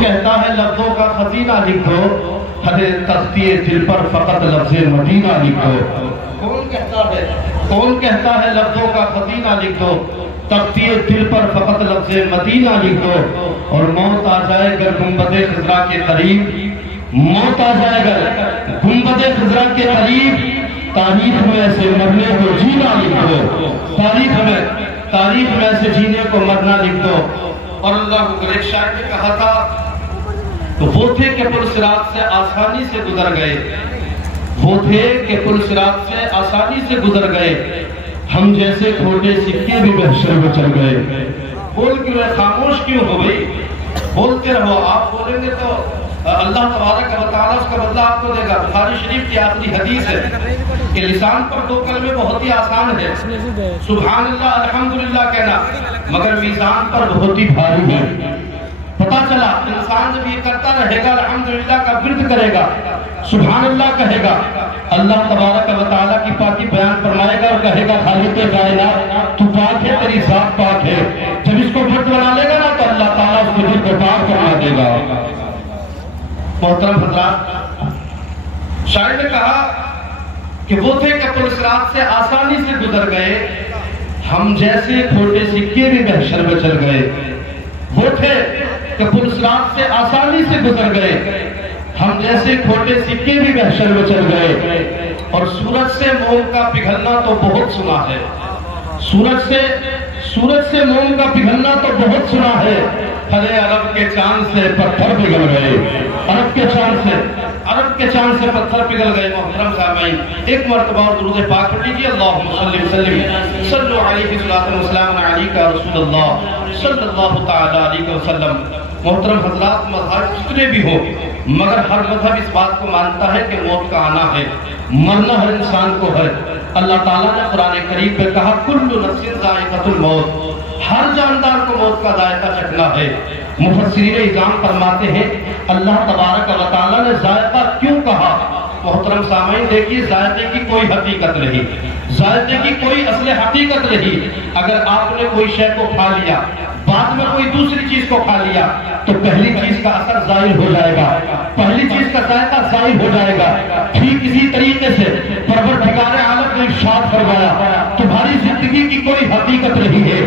کہتا ہے لفظوں کا خزینہ لکھ دو، ہر تختی دل پر فقط لفظ مدینہ لکھ دو۔ کون کہتا ہے لفظوں کا خزینہ لکھ دو، تختی دل پر فقط لفظ مدینہ لکھ دو۔ اور موت آ جائے گر گنبد خضرا کے قریب، موت آ جائے گر گنبد خضرا کے قریب، تاریخ میں ایسے مرنے کو جینا لکھ دو، تاریخ میں ایسے جینے کو مرنا لکھ دو۔ اور اللہ کو ایک شاعر نے کہا تھا تو وہ تھے کہ پل صراط سے آسانی سے گزر گئے، وہ تھے کہ پل صراط سے آسانی سے گزر گئے، ہم جیسے کھوٹے سکے بھی محشر میں چل گئے۔ بول کیوں ہے، خاموش کیوں ہو بھئی؟ بولتے رہو، آپ بولیں گے تو اللہ تبارک و تعالیٰ اس کا بدلہ آپ کو دے گا۔ بخاری شریف کی آخری حدیث ہے کہ لسان پر دو کلمے بہت ہی آسان ہے، سبحان اللہ الحمدللہ کہنا، مگر میزان پر بہت ہی بھاری ہے۔ پتہ چلا انسان جب یہ کرتا رہے گا، الحمدللہ کا ورد کرے گا، سبحان اللہ کہے گا، اللہ تبارک و تعالیٰ کی پاکی بیان فرمائے گا اور کہے گا خالق کائنات تو پاک ہے، تیری ذات پاک ہے۔ جب اس کو ورد بنا لے گا نا تو اللہ تعالیٰ اس کو دل کو پاک کرنا دے گا۔ محترم حضرات، شاعر نے کہا کہ وہ تھے کہ پل صراط سے آسانی سے گزر گئے، ہم جیسے کھوٹے سکے بھی محشر میں چل گئے۔ وہ تھے کہ پل صراط سے آسانی سے گزر گئے، ہم جیسے کھوٹے سکے بھی محشر میں چل گئے۔ اور سورج سے موم کا پگھلنا تو بہت سنا ہے، سورج سے موم کا پگھلنا تو بہت سنا ہے، ارے عرب کے چاند سے پتھر پگھل گئے، عرب کے چاند سے پتھر پگھل گئے۔ محترم سامعین، ایک مرتبہ اور درود پاک پڑھ لیجیے، اللہم صلی وسلم صلو علیہ وسلم علیک رسول اللہ صلی اللہ تعالی علیہ وسلم۔ محترم حضرات، مذہب جتنے بھی ہو مگر ہر مذہب اس بات کو مانتا ہے کہ موت کا آنا ہے، مرنا ہر انسان کو ہے۔ اللہ تعالیٰ نے قرآن کریم میں کہا کل نفس ذائقۃ الموت، ہر جاندار کو موت کا ذائقہ چکھنا ہے۔ مفسرین اعظام فرماتے ہیں اللہ تبارک و تعالیٰ نے ذائقہ کیوں کہا؟ محترم سامعین دیکھیے، ذائقے کی کوئی حقیقت نہیں، ذائقے کی کوئی اصل حقیقت نہیں۔ اگر آپ نے کوئی شے کو کھا لیا، بعد میں کوئی دوسری چیز کو کھا لیا تو پہلی چیز کا اثر ظاہر ہو جائے گا، پہلی چیز کا ذائقہ ظاہر ہو جائے گا۔ ٹھیک اسی طریقے سے پروردگار عالم نے ارشاد فرمایا تمہاری زندگی کی کوئی حقیقت نہیں ہے،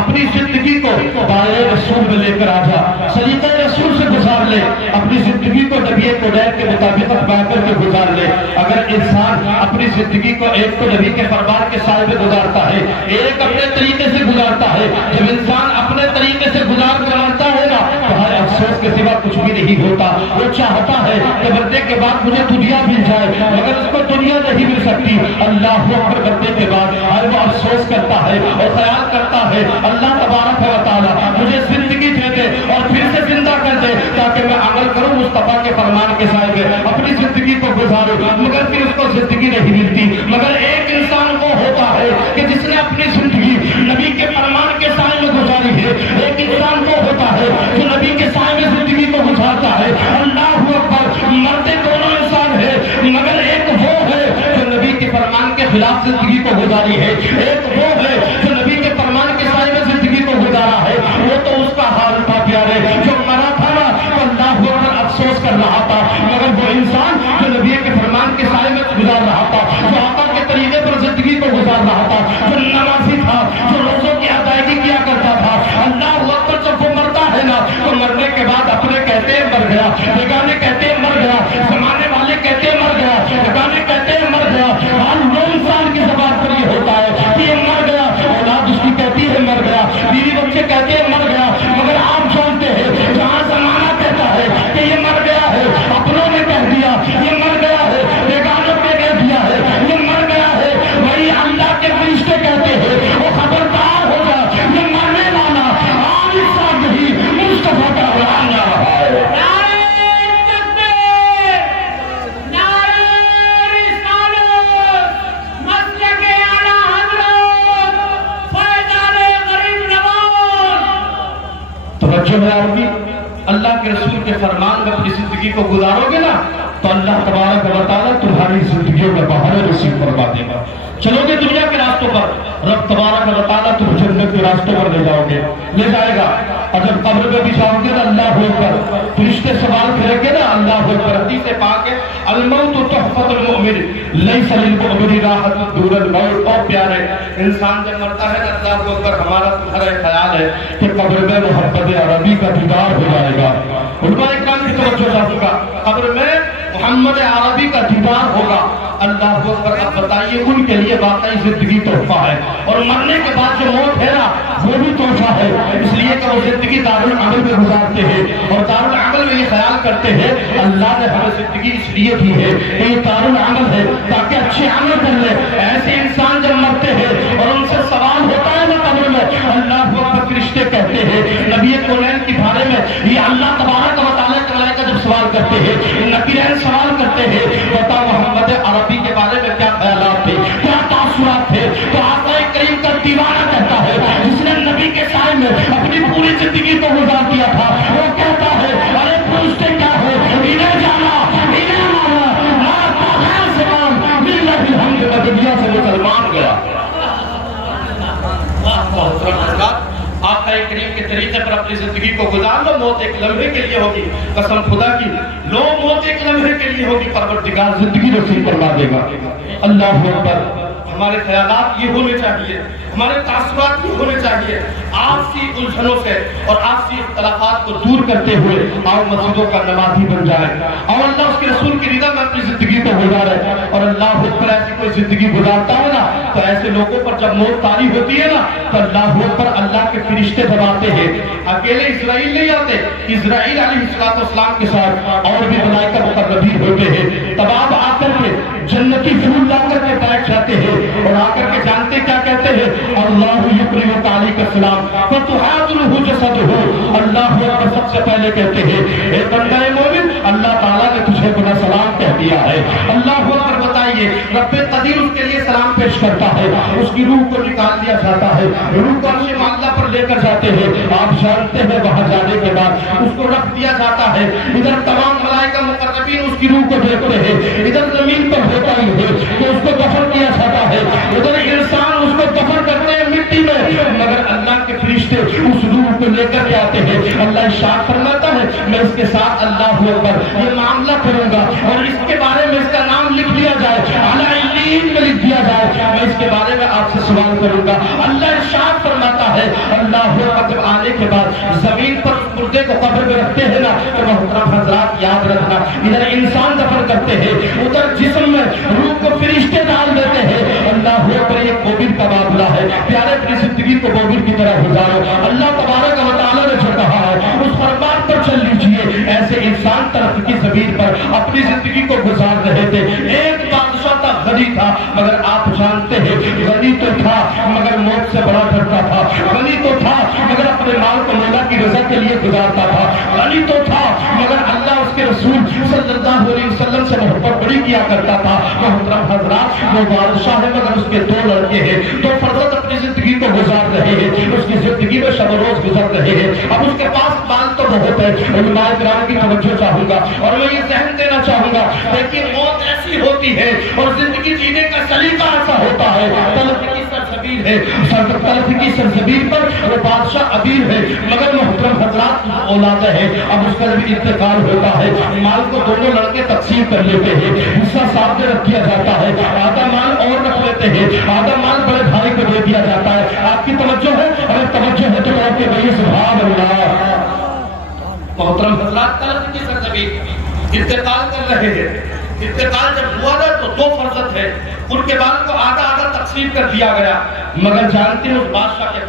اپنی زندگی کو دائرے رسول میں لے کر آ جا، سلیقہ رسول سے گزار لے، اپنی زندگی کو نبی کوڈیت کے مطابق اپنا کر کے گزار لے۔ اگر انسان اپنی زندگی کو ایک تو نبی کے فرمان کے سائے میں گزارتا ہے، ایک اپنے طریقے سے گزارتا ہے، جب انسان اپنے طریقے سے گزار کرتا ہے نا تو ہر افسوس کے سوا کچھ بھی نہیں ہوتا۔ وہ چاہتا ہے کہ مرنے کے بعد مجھے دنیا مل جائے، مگر اس کو دنیا نہیں مل سکتی۔ اللہ اکبر کرنے کے بعد ہر وہ افسوس کرتا ہے اور خیال کرتا ہے اللہ تبارک و تعالیٰ مجھے زندگی دے دے اور پھر سے زندہ کر دے تاکہ میں عمل کروں مصطفیٰ کے فرمان کے سائے میں اپنی زندگی کو گزاروں، مگر پھر اس کو زندگی نہیں ملتی۔ مگر ایک انسان وہ ہوتا ہے کہ جس نے اپنی زندگی نبی کے فرمان کے سائے میں گزاری ہے، ایک انسان وہ ہوتا ہے جو نبی کے سائے میں زندگی کو گزارتا ہے۔ اللہ اکبر، مرتے دونوں انسان ہے مگر ایک وہ ہے جو نبی کے فرمان کے خلاف زندگی کو گزاری ہے، ایک وہ ہے جو نبی کے فرمان کے سائے میں زندگی کو گزارا ہے۔ وہ تو اس کا حال تھا پیارے، جو مرا تھا نا تو اللہ اکبر افسوس کر رہا تھا، مگر وہ انسان جو نبی کے فرمان کے سائے میں گزار رہا تھا، جو آقا کے طریقے پر زندگی کو گزار رہا تھا، جو نمازی تھا، جو روزوں کی ادائیگی کیا کرتا تھا، اللہ اکبر جب وہ مرتا ہے نا تو مرنے کے بعد اپنے کہتے ہیں مر گیا، بیگانے کہتے ہیں مر گیا، زمانے والے کہتے ہیں مر گیا، بیگانے کہتے ہیں مر گیا۔ حال وہ انسان کی زبان پر یہ ہوتا ہے کہ یہ مر گیا، اولاد اس کی کہتی ہے مر گیا، بیوی بچے کہتے ہیں مر گیا، مگر آپ جانتے ہیں جہاں زمانہ کہتا ہے کہ یہ مر گیا ہے، اپنوں نے کہہ دیا یہ مر گیا ہے، بیگانوں نے کہہ دیا ہے یہ مر گیا ہے، وہی اللہ کے فرشتے کہتے ہیں وہ خبردار ہو جا، یہ مرنے والا عام انسان نہیں، مصطفیٰ کا غلام آ رہا ہے۔ توجہ ہے آپ کی، اللہ کے رسول کے فرمان میں اپنی زندگی کو گزارو گے نا تو اللہ تبارک و تعالیٰ تمہاری زندگیوں میں بہار نصیب فرما دے گا۔ چلو گے دنیا کے راستوں پر، رب تبارک و تعالیٰ تم جنت کے راستوں پر لے جاؤ گے، لے جائے گا۔ اور جب قبر میں بھی جاؤ گے نا اللہ اکبر، فرشتے سوال کریں گے نا اللہ اکبر، حدیث پاک ہے الموت تحفۃ المؤمن لیس للمؤمن راحۃ دون الموت۔ اور پیارے انسان جب مرتا ہے نا اللہ اکبر، ہمارا تمہارا خیال ہے کہ قبر میں محمد عربی کا دیدار ہو جائے گا۔ علماء کرام کی توجہ چاہوں گا، قبر میں محمد عربی کا دیدار ہوگا۔ اللہ اکبر، اب بتائیے ان کے لیے واقعی زندگی تحفہ ہے، اور مرنے کے بعد جو موت ہے نا وہ بھی تحفہ ہے، اس لیے کہ وہ زندگی دارالعمل میں گزارتے ہیں، اور دارالعمل میں یہ خیال کرتے ہیں اللہ نے ہمیں زندگی اس لیے دی ہے کہ یہ دارالعمل ہے تاکہ اچھے عمل کر لیں۔ ایسے انسان جب مرتے ہیں اور ان سے سوال ہوتا ہے نا قبر میں، اللہ اکبر، فرشتے کہتے ہیں نبی کونین کے بارے میں، یہ اللہ تبارک و تعالیٰ کے ملائکہ جب سوال کرتے ہیں، نبیین سوال کرتے ہیں بتا محمد عربی کے بارے میں کیا خیالات تھے، کیا تاثرات تھے، تو آقا کریم کا دیوانہ کہتا ہے جس نے نبی کے سائے میں اپنی پوری زندگی کو گزار دیا تھا، وہ کہتا ہے ارے پوچھتے کیا ہو، انہیں جانا انہیں مانا سلام للہ الحمد، میں دنیا سے مسلمان گیا۔ آقا کریم کے طریقے پر اپنی زندگی کو گزار لو، موت ایک لمحے کے لیے ہوگی، قسم خدا کی لو موت ایک لمحے کے لیے ہوگی، پروردگار زندگی نصیب فرما دے گا۔ اللہ اکبر، ہمارے خیالات یہ ہونے چاہیے، ہمارے تاثرات یہ ہونے چاہیے، آپسی الجھنوں سے اور آپسی اختلافات کو دور کرتے ہوئے آؤ مسجدوں کا نمازی بن جائے، اور اللہ اس کے رسول کی رضا میں اپنی زندگی کو گزارے۔ اور اللہ اکبر، ایسی کوئی زندگی گزارتا ہے نا تو ایسے لوگوں پر جب موت طاری ہوتی ہے نا تو اللہ اکبر، اللہ کے فرشتے جب آتے ہیں، اکیلے اسرائیل نہیں آتے، اسرائیل علیہ السلام کے ساتھ اور بھی ملائکہ مقربین ہوتے ہیں، تب آپ آ کر کے جنتی پھول لا کر کے بیٹھ جاتے ہیں اور آ کر کے جانتے کیا کہتے ہیں، اللہ یکرمک علیک السلام فتحاضرہ جسدہ، اللہ اکبر، سب سے پہلے کہتے ہیں اے بندہ مومن، اللہ تعالیٰ نے تجھے بنا سلام کہہ دیا ہے۔ اللہ اکبر، بتائیے رب قدیر اس کے لیے سلام پیش کرتا ہے، اس کی روح کو نکال دیا جاتا ہے، روح کو عرش معلیٰ پر لے کر جاتے ہیں، آپ جانتے ہیں وہاں جانے کے بعد اس کو رکھ دیا جاتا ہے، ادھر تمام ملائکہ مقربین اس کی روح کو دیکھتے ہیں، ادھر زمین پر ہوتا ہی ہے کہ اس کو دفن کیا جاتا ہے، ادھر انسان اس کو دفن کرتے ہیں مٹی میں، مگر اللہ کے فرشتے اس روح کو لے کر کے آتے ہیں۔ اللہ ارشاد فرماتا ہے میں اس کے ساتھ اللہ اکبر یہ معاملہ کروں گا، اور اس کے بارے میں اس کا نام لکھ لیا جائے، اعلیٰ علین میں لکھ دیا جائے، میں اس کے بارے میں آپ سے سوال کروں گا۔ اللہ ارشاد فرماتا ہے اللہ اکبر، جب آنے کے بعد زمین پر مردے کو قبر میں رکھتے ہیں نا تو محترم حضرات یاد رکھنا، ادھر انسان دفن کرتے ہیں، ادھر جسم میں روح کو فرشتے ڈال دیتے ہیں۔ اللہ اکبر، یہ مومن کا معاملہ ہے، پیارے اپنی زندگی کو مومن کی طرح گزارو۔ اللہ تبارک و تعالیٰ نے جو کہا ہے اس فرمان پر چل لیجیے۔ ایسے انسان طرف کی زمین پر اپنی زندگی کو گزار رہے تھے۔ ایک بادشاہ تھا، غنی تھا، مگر آپ جانتے ہیں غنی تو تھا مگر موت سے بڑا ڈرتا تھا، غنی تو تھا مگر اپنے مال کو مولا کی رضا کے لیے گزارتا تھا، غنی تو تھا مگر اللہ اس کے رسول صلی اللہ علیہ وسلم سے محبت بڑی کیا کرتا تھا۔ محترم حضرات، وہ بادشاہ ہے مگر اس کے دو لڑکے ہیں، دو فرزند اپنی زندگی کو گزار رہے ہیں، اس کی زندگی میں شب و روز گزر رہے ہیں۔ اب اس کے پاس مال تو بہت ہے، علماء کرام کی توجہ چاہوں گا اور میں یہ ذہن دینا چاہوں گا، لیکن موت ایسی ہوتی ہے اور زندگی جینے کا سلیقہ ایسا ہوتا ہے، طلب کی سرزمین ہے، طلب کی سرزمین پر وہ بادشاہ ابیر ہے، مگر محترم حضرات اولاد ہے، اب اس کا جب انتقال ہوتا ہے مال کو دونوں لڑکے تقسیم کر لیتے ہیں، حصہ سامنے رکھ دیا جاتا ہے، آدھا مال اور رکھ لیتے ہیں، آدھا مال بڑے بھائی کو دے دیا جاتا ہے۔ آپ کی توجہ ہے؟ اگر توجہ ہے تو کہو کہ بھائی سبحان اللہ۔ محترم حضرات، طلب کی سرزمین انتقال کر رہے ہیں، انتقال جب ہوا نا تو دو فرزند ہیں، ان کے بعد کو آدھا آدھا تقسیم کر دیا گیا، مگر جانتے ہیں اس بادشاہ کے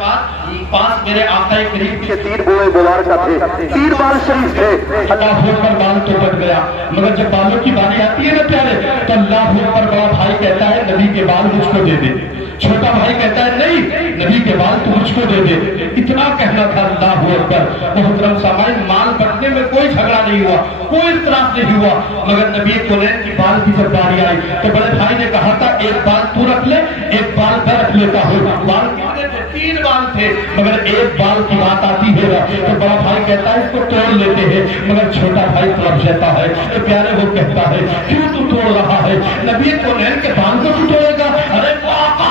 پاس میرے آقا کریم کے تیر بوئے گوار کا تھے، تیر بال شریف تھے، اللہ اکبر، بال تو بچ گیا، مگر جب بالوں کی باری آتی ہے نا پیارے تو اللہ اکبر، بڑا بھائی کہتا ہے نبی کے بال مجھ کو دے دے، چھوٹا بھائی کہتا ہے نہیں نبی کے بال تو مجھ کو دے دے، اتنا کہنا تھا اللہ اکبر۔ محترم سامعین، مال بٹنے میں کوئی جھگڑا نہیں ہوا، کوئی اختلاف نہیں ہوا، مگر نبی کونین کی بال کی جب باری آئی تو بڑے بھائی نے کہا تھا ایک بال تو رکھ لے، ایک بال میں رکھ لیتا ہوں، بال کتنے تھے؟ 3 بال تھے، مگر ایک بال کی بات آتی ہے تو بڑا بھائی کہتا ہے اس کو توڑ لیتے ہیں، مگر چھوٹا بھائی طرف جاتا ہے، پیارے وہ کہتا ہے کیوں تو توڑ رہا ہے؟ نبی کونین کے بال کو تو توڑے گا؟ ارے آقا،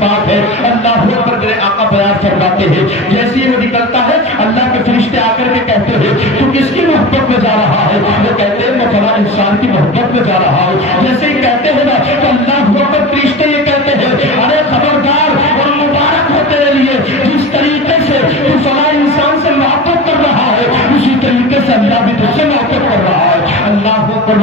پاک ہے، اللہ اکبر میرے آقا بیان فرماتے ہیں جیسے ہی وہ نکلتا ہے اللہ کے فرشتے آ کر کے کہتے ہیں تو کس کی محبت میں جا رہا ہے؟ وہ کہتے ہیں میں فلاں انسان کی محبت میں جا رہا ہوں۔ جیسے ہی کہتے ہیں نا تو اللہ اکبر فرشتے یہ کہتے ہیں ارے خبردار اور مبارک ہو تیرے لیے، جس طریقے سے تو فلاں انسان سے محبت کر رہا ہے اسی طریقے سے اللہ بھی تجھ سے محبت کر رہا ہے۔ اللہ اکبر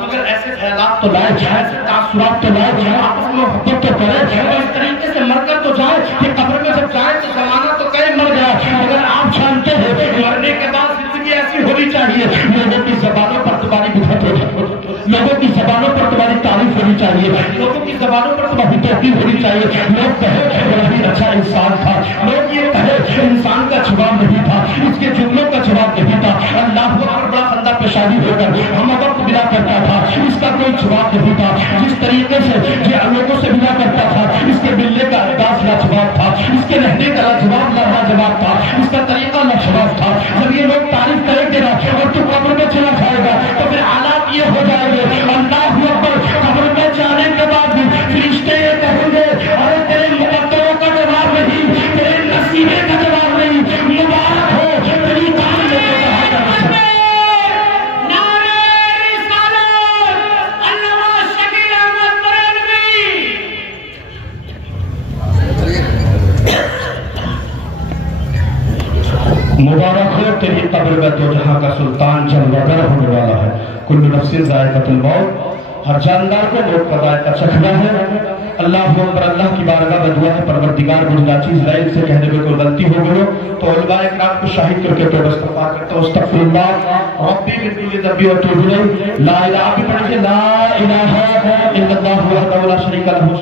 مگر ایسے خیالات تو لائے جائے، ایسے تاثرات تو لائے جائے، آپس میں محبت تو کرے اور اس طریقے سے مر کر تو جائے کہ قبر میں جب جائے تو زمانہ تو کہیں مر گیا، مگر آپ جانتے ہیں مرنے کے بعد زندگی ایسی ہونی چاہیے لوگوں کی زبانوں پر تمہاری بدعت ہو جائے، لوگوں کی زبانوں پر تمہاری تعریف ہونی چاہیے، لوگوں کی زبانوں پر تمہاری توقیر ہونی چاہیے، لوگ کہے بڑا اچھا انسان تھا، لوگ یہ کہے انسان کا جواب نہیں تھا، اس کے جملوں کا جواب نہیں تھا، اللہ اکبر بڑا خندہ پیشانی ہو کر ہم وقت ملا کرتا تھا، اس کا کوئی جواب نہیں تھا، جس طریقے سے یہ لوگوں سے ملا کرتا تھا اس کے ملنے کا انداز لاجواب تھا، اس کے رہنے کا لاجواب تھا، اس کا طریقہ لاجواب تھا۔ جب یہ لوگ تعریف کریں گے نا اور تو قبر میں چلا جائے گا تو پھر حالات یہ ہو جائیں گے اللہ اکبر قبر میں جانے کے بعد بھی فرشتے یہ کہیں گے ارے تیرے مقدروں کا جواب نہیں، تیرے نصیبے کا جواب نہیں، مبارک ہو تیری کام میں مبارک ہو تیری قبر میں دو جہاں کا سلطان جلوگر ہونے والا ہے۔ کل نفس ذائقۃ الموت، ہر جاندار کو موت کا ذائقہ چکھنا ہے۔ اللہ اکبر، اللہ کی بارگاہ میں دعا ہے پروردگار مجھے ناچیز لائن سے کہنے میں کوئی غلطی ہو گئی تو علماء اکرام کو شاہد کر کے توبہ استغفار کرتا ہوں، استغفر اللہ ربی من کل ذنب واتوب الیہ، لا الہ بھی پڑھیے، لا الہ الا اللہ وحدہ لا شریک لہ۔